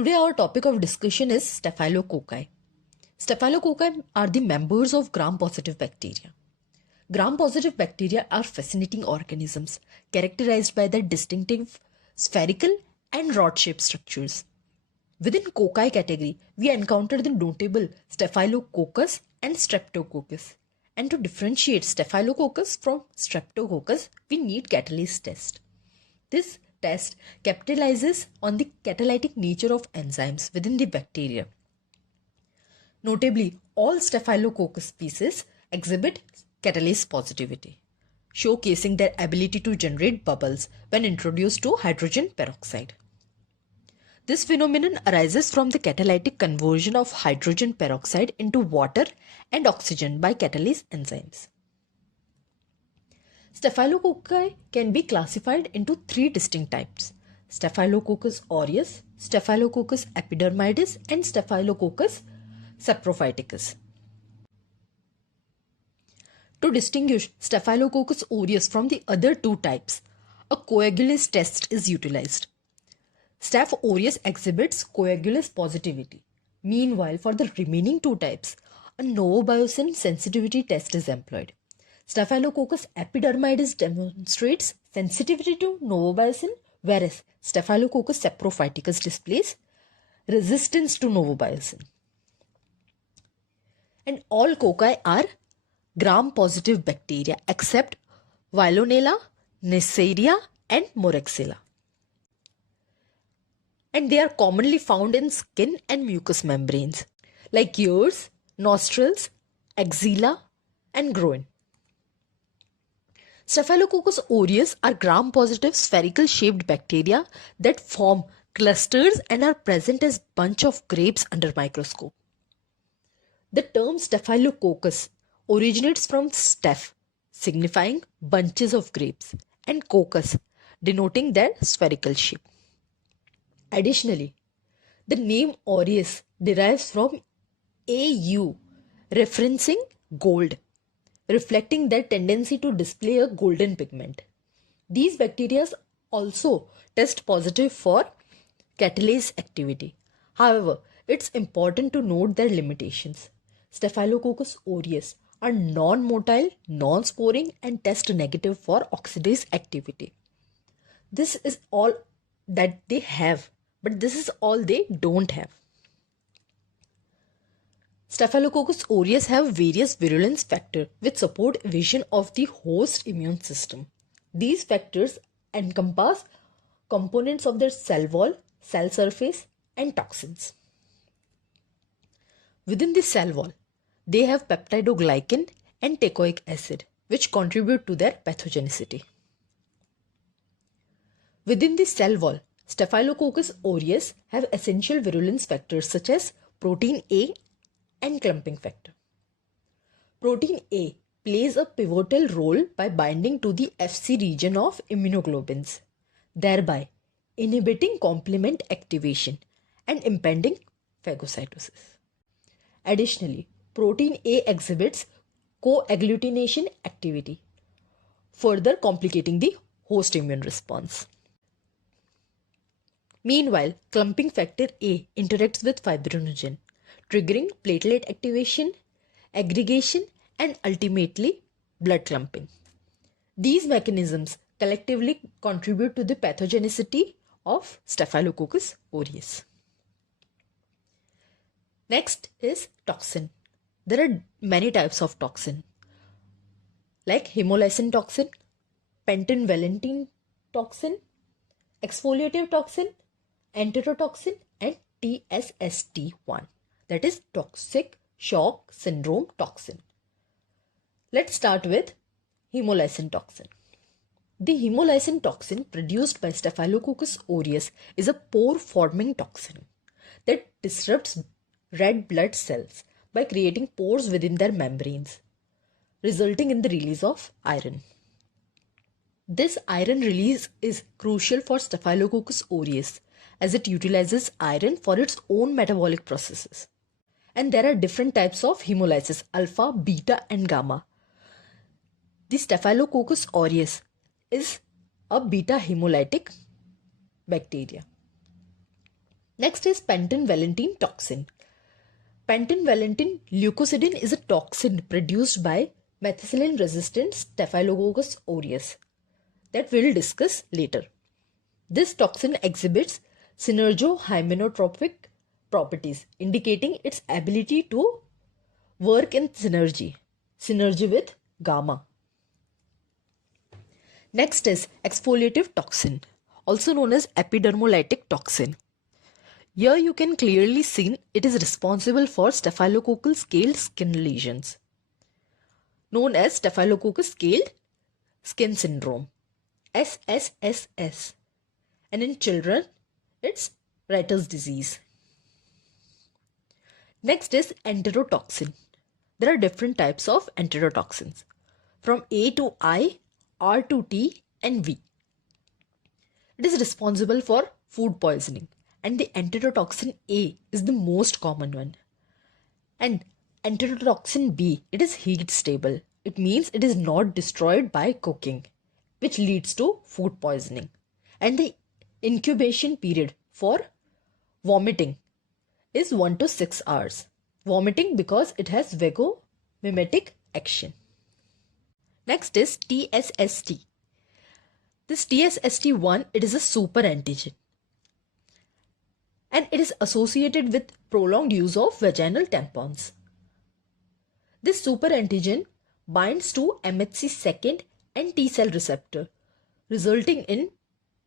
Today our topic of discussion is Staphylococci. Staphylococci are the members of gram-positive bacteria. Gram-positive bacteria are fascinating organisms characterized by their distinctive spherical and rod-shaped structures. Within cocci category, we encounter the notable Staphylococcus and Streptococcus. And to differentiate Staphylococcus from Streptococcus, we need catalase test. This test capitalizes on the catalytic nature of enzymes within the bacteria. Notably, all Staphylococcus species exhibit catalase positivity, showcasing their ability to generate bubbles when introduced to hydrogen peroxide. This phenomenon arises from the catalytic conversion of hydrogen peroxide into water and oxygen by catalase enzymes. Staphylococci can be classified into three distinct types: Staphylococcus aureus, Staphylococcus epidermidis, and Staphylococcus Saprophyticus. To distinguish Staphylococcus aureus from the other two types, a coagulase test is utilized. Staph aureus exhibits coagulase positivity. Meanwhile, for the remaining two types, a novobiocin sensitivity test is employed. Staphylococcus epidermidis demonstrates sensitivity to novobiocin, whereas Staphylococcus saprophyticus displays resistance to novobiocin. And all cocci are gram-positive bacteria except Veillonella, Neisseria, and Moraxella. And they are commonly found in skin and mucous membranes like ears, nostrils, axilla, and groin. Staphylococcus aureus are gram-positive spherical shaped bacteria that form clusters and are present as bunch of grapes under microscope. The term Staphylococcus originates from staph, signifying bunches of grapes, and coccus, denoting their spherical shape. Additionally, the name aureus derives from AU, referencing gold, reflecting their tendency to display a golden pigment. These bacteria also test positive for catalase activity. However, it's important to note their limitations. Staphylococcus aureus are non-motile, non-sporing, and test negative for oxidase activity. This is all that they have, but this is all they don't have. Staphylococcus aureus have various virulence factors which support evasion of the host immune system. These factors encompass components of their cell wall, cell surface, and toxins. Within the cell wall, they have peptidoglycan and teichoic acid, which contribute to their pathogenicity. Within the cell wall, Staphylococcus aureus have essential virulence factors such as protein A and clumping factor. Protein A plays a pivotal role by binding to the Fc region of immunoglobulins, thereby inhibiting complement activation and impeding phagocytosis. Additionally, protein A exhibits co-agglutination activity, further complicating the host immune response. Meanwhile, clumping factor A interacts with fibrinogen, triggering platelet activation, aggregation, and ultimately blood clumping. These mechanisms collectively contribute to the pathogenicity of Staphylococcus aureus. Next is toxin. There are many types of toxin like hemolysin toxin, pentanvalentine toxin, exfoliative toxin, enterotoxin, and TSST1, that is toxic shock syndrome toxin. Let's start with hemolysin toxin. The hemolysin toxin produced by Staphylococcus aureus is a pore-forming toxin that disrupts red blood cells by creating pores within their membranes, resulting in the release of iron. This iron release is crucial for Staphylococcus aureus as it utilizes iron for its own metabolic processes. And there are different types of hemolysis: alpha, beta, and gamma. The Staphylococcus aureus is a beta hemolytic bacteria. Next is pentin-valentine toxin. Pentin-valentine leukocidin is a toxin produced by methicillin-resistant Staphylococcus aureus that we'll discuss later. This toxin exhibits synergohymenetropic properties, indicating its ability to work in synergy with gamma. Next is exfoliative toxin, also known as epidermolytic toxin. Here you can clearly see it is responsible for staphylococcal scaled skin lesions, known as Staphylococcus scaled skin syndrome, SSSS. And in children, it's Retter's disease. Next is enterotoxin. There are different types of enterotoxins, from A to I, R to T, and V. It is responsible for food poisoning, and the enterotoxin A is the most common one. And enterotoxin B, it is heat stable. It means it is not destroyed by cooking, which leads to food poisoning. And the incubation period for vomiting is 1 to 6 hours. Vomiting because it has vagomimetic action. Next is TSST. This TSST1, it is a super antigen, and it is associated with prolonged use of vaginal tampons. This super antigen binds to MHC second and T cell receptor, resulting in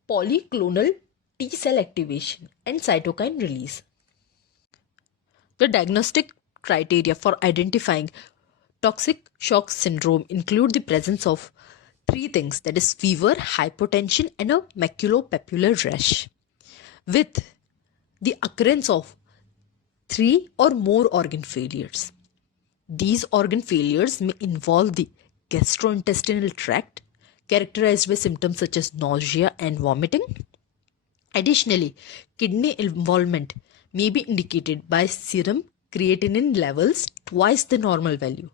polyclonal T cell activation and cytokine release. The diagnostic criteria for identifying toxic shock syndrome include the presence of three things, that is fever, hypotension, and a maculopapular rash, with the occurrence of 3 or more organ failures. These organ failures may involve the gastrointestinal tract, characterized by symptoms such as nausea and vomiting. Additionally, kidney involvement may be indicated by serum creatinine levels twice the normal value,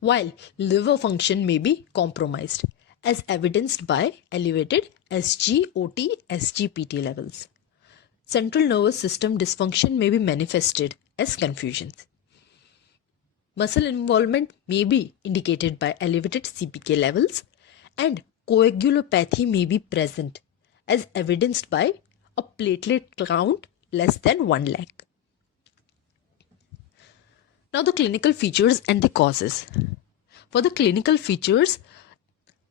while liver function may be compromised, as evidenced by elevated SGOT, SGPT levels. Central nervous system dysfunction may be manifested as confusions. Muscle involvement may be indicated by elevated CPK levels, and coagulopathy may be present, as evidenced by a platelet count less than 1 lakh. Now the clinical features and the causes. For the clinical features,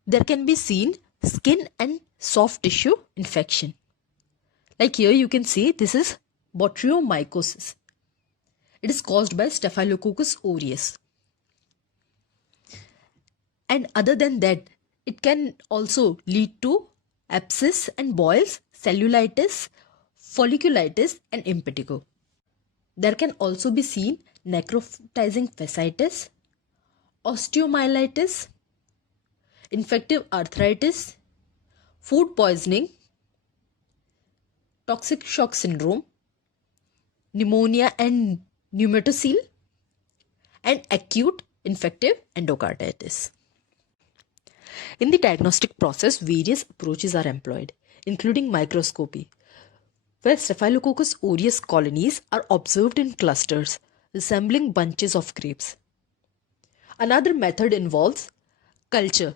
there can be seen skin and soft tissue infection. Like here you can see this is botryoomycosis. It is caused by Staphylococcus aureus. And other than that, it can also lead to abscess and boils, cellulitis, folliculitis, and impetigo. There can also be seen necrotizing fasciitis, osteomyelitis, infective arthritis, food poisoning, toxic shock syndrome, pneumonia and pneumococele, and acute infective endocarditis. In the diagnostic process, various approaches are employed, including microscopy, where Staphylococcus aureus colonies are observed in clusters resembling bunches of grapes. Another method involves culture,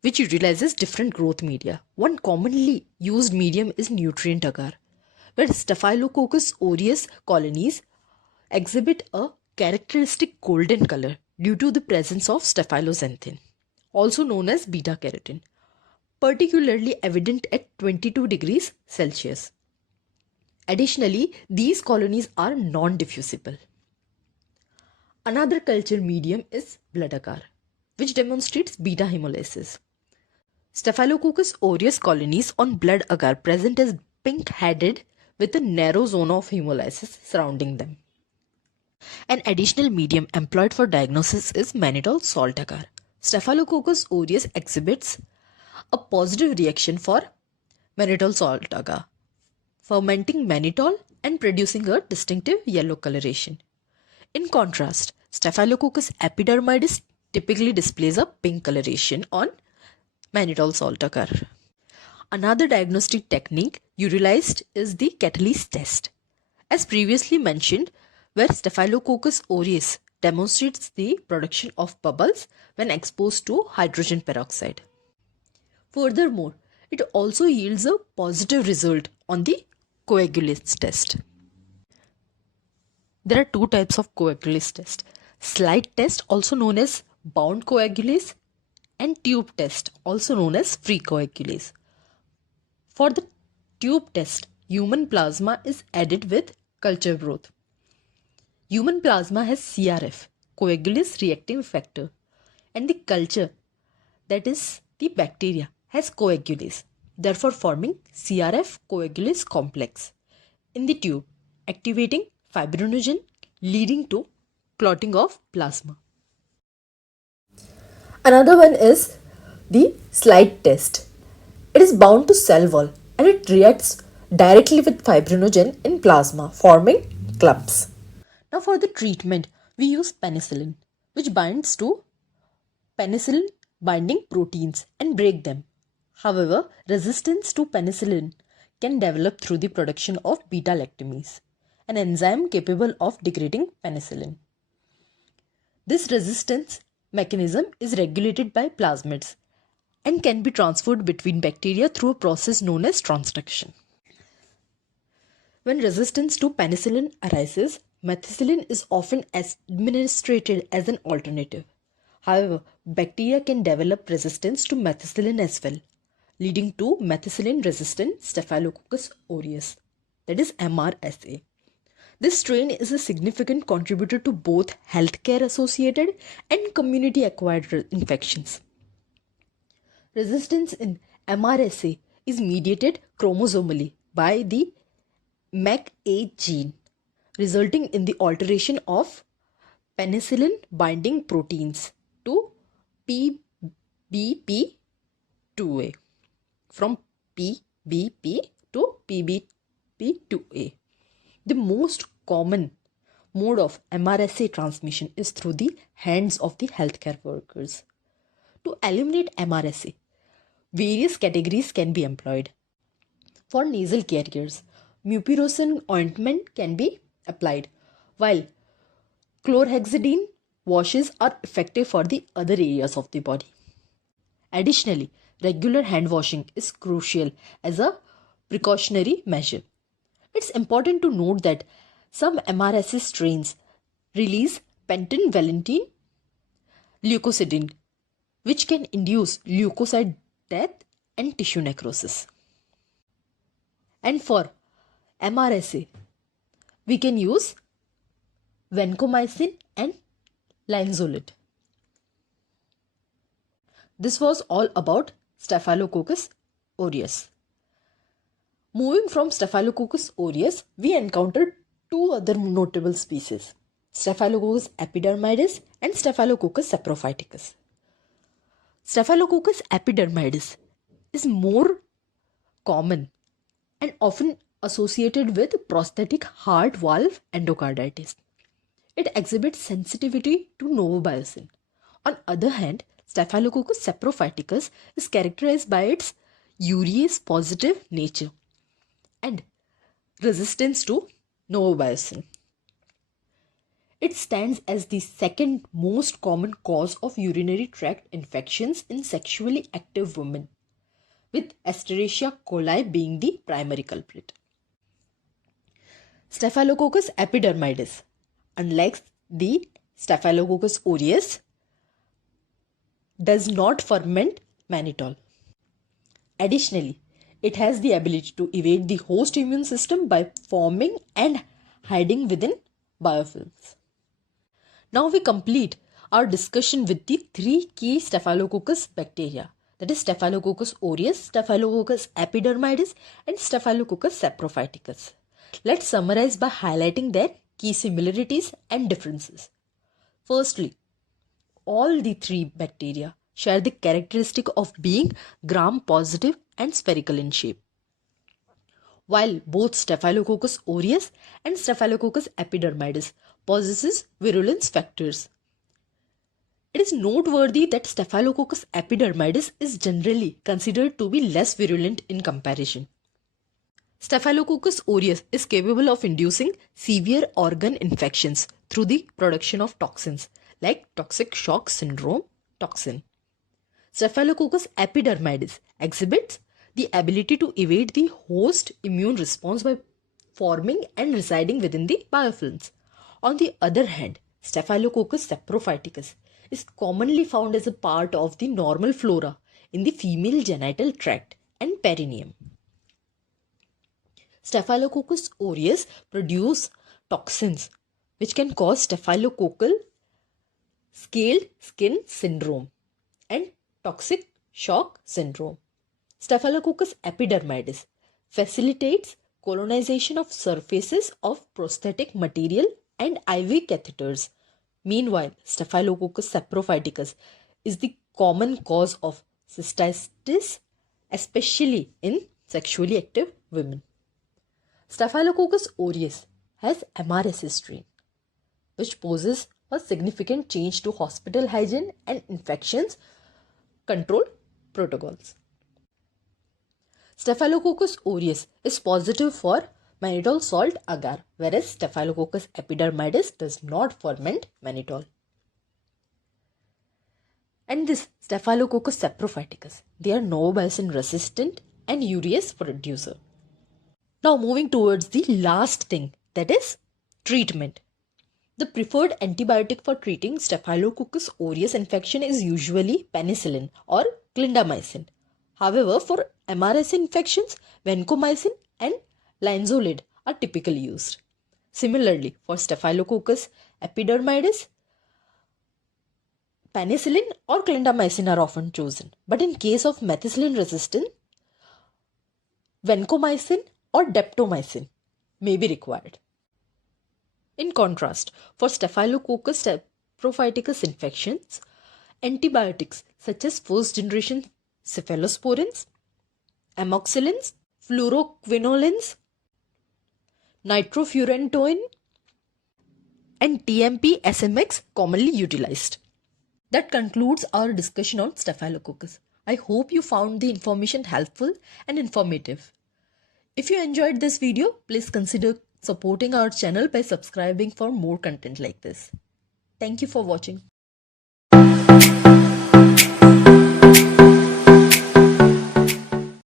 which utilizes different growth media. One commonly used medium is nutrient agar, where Staphylococcus aureus colonies exhibit a characteristic golden color due to the presence of staphyloxanthin, also known as beta-carotene, particularly evident at 22 degrees Celsius. Additionally, these colonies are non-diffusible. Another culture medium is blood agar, which demonstrates beta hemolysis. Staphylococcus aureus colonies on blood agar present as pink-headed with a narrow zone of hemolysis surrounding them. An additional medium employed for diagnosis is mannitol salt agar. Staphylococcus aureus exhibits a positive reaction for mannitol salt agar, fermenting mannitol and producing a distinctive yellow coloration. In contrast, Staphylococcus epidermidis typically displays a pink coloration on mannitol salt agar. Another diagnostic technique utilized is the catalase test, As previously mentioned, where Staphylococcus aureus demonstrates the production of bubbles when exposed to hydrogen peroxide. Furthermore, it also yields a positive result on the coagulase test. There are two types of coagulase test: slide test, also known as bound coagulase, and tube test, also known as free coagulase. For the tube test, human plasma is added with culture broth. Human plasma has CRF, coagulase reactive factor, and the culture, that is the bacteria, has coagulase, therefore forming CRF coagulase complex in the tube, activating fibrinogen, leading to clotting of plasma. Another one is the slide test. It is bound to cell wall and it reacts directly with fibrinogen in plasma, forming clumps. Now for the treatment, we use penicillin, which binds to penicillin binding proteins and break them. However, resistance to penicillin can develop through the production of beta-lactamase, an enzyme capable of degrading penicillin. This resistance mechanism is regulated by plasmids and can be transferred between bacteria through a process known as transduction. When resistance to penicillin arises, methicillin is often administered as an alternative. However, bacteria can develop resistance to methicillin as well, leading to methicillin-resistant Staphylococcus aureus, that is MRSA. This strain is a significant contributor to both healthcare-associated and community-acquired infections. Resistance in MRSA is mediated chromosomally by the MAC-A gene, resulting in the alteration of penicillin binding proteins to PBP2A, from PBP to PBP2A. The most common mode of MRSA transmission is through the hands of the healthcare workers. To eliminate MRSA, various categories can be employed. For nasal carriers, mupirocin ointment can be applied, while chlorhexidine washes are effective for the other areas of the body. Additionally, regular hand washing is crucial as a precautionary measure. It's important to note that some MRSA strains release pentanvalentine leukocidine, which can induce leukocyte death and tissue necrosis. And for MRSA, we can use vancomycin and linezolid. This was all about Staphylococcus aureus. Moving from Staphylococcus aureus, we encountered two other notable species, Staphylococcus epidermidis and Staphylococcus saprophyticus. Staphylococcus epidermidis is more common and often associated with prosthetic heart valve endocarditis. It exhibits sensitivity to novobiocin. On the other hand, Staphylococcus saprophyticus is characterized by its urease positive nature and resistance to novobiocin. It stands as the second most common cause of urinary tract infections in sexually active women, with Escherichia coli being the primary culprit. Staphylococcus epidermidis, unlike the Staphylococcus aureus, does not ferment mannitol. Additionally, it has the ability to evade the host immune system by forming and hiding within biofilms. Now we complete our discussion with the three key Staphylococcus bacteria, that is Staphylococcus aureus, Staphylococcus epidermidis and Staphylococcus saprophyticus. Let's summarize by highlighting their key similarities and differences. Firstly, all the three bacteria share the characteristic of being gram-positive and spherical in shape. While both Staphylococcus aureus and Staphylococcus epidermidis possesses virulence factors, it is noteworthy that Staphylococcus epidermidis is generally considered to be less virulent in comparison. Staphylococcus aureus is capable of inducing severe organ infections through the production of toxins like toxic shock syndrome toxin. Staphylococcus epidermidis exhibits the ability to evade the host immune response by forming and residing within the biofilms. On the other hand, Staphylococcus saprophyticus is commonly found as a part of the normal flora in the female genital tract and perineum. Staphylococcus aureus produce toxins which can cause staphylococcal scaled skin syndrome and toxic shock syndrome. Staphylococcus epidermidis facilitates colonization of surfaces of prosthetic material and IV catheters. Meanwhile, Staphylococcus saprophyticus is the common cause of cystitis, especially in sexually active women. Staphylococcus aureus has MRSA strain, which poses a significant change to hospital hygiene and infections control protocols. Staphylococcus aureus is positive for mannitol salt agar, whereas Staphylococcus epidermidis does not ferment mannitol. And this Staphylococcus saprophyticus, they are novobacillin resistant and urease producer. Now moving towards the last thing, that is treatment. The preferred antibiotic for treating Staphylococcus aureus infection is usually penicillin or clindamycin. However, for MRSA infections, vancomycin and linezolid are typically used. Similarly, for Staphylococcus epidermidis, penicillin or clindamycin are often chosen. But in case of methicillin resistance, vancomycin or daptomycin may be required. In contrast, for Staphylococcus saprophyticus infections, antibiotics such as first-generation cephalosporins, amoxicillins, fluoroquinolins, nitrofurantoin, and TMP SMX commonly utilized. That concludes our discussion on Staphylococcus. I hope you found the information helpful and informative. If you enjoyed this video, please consider supporting our channel by subscribing for more content like this. Thank you for watching.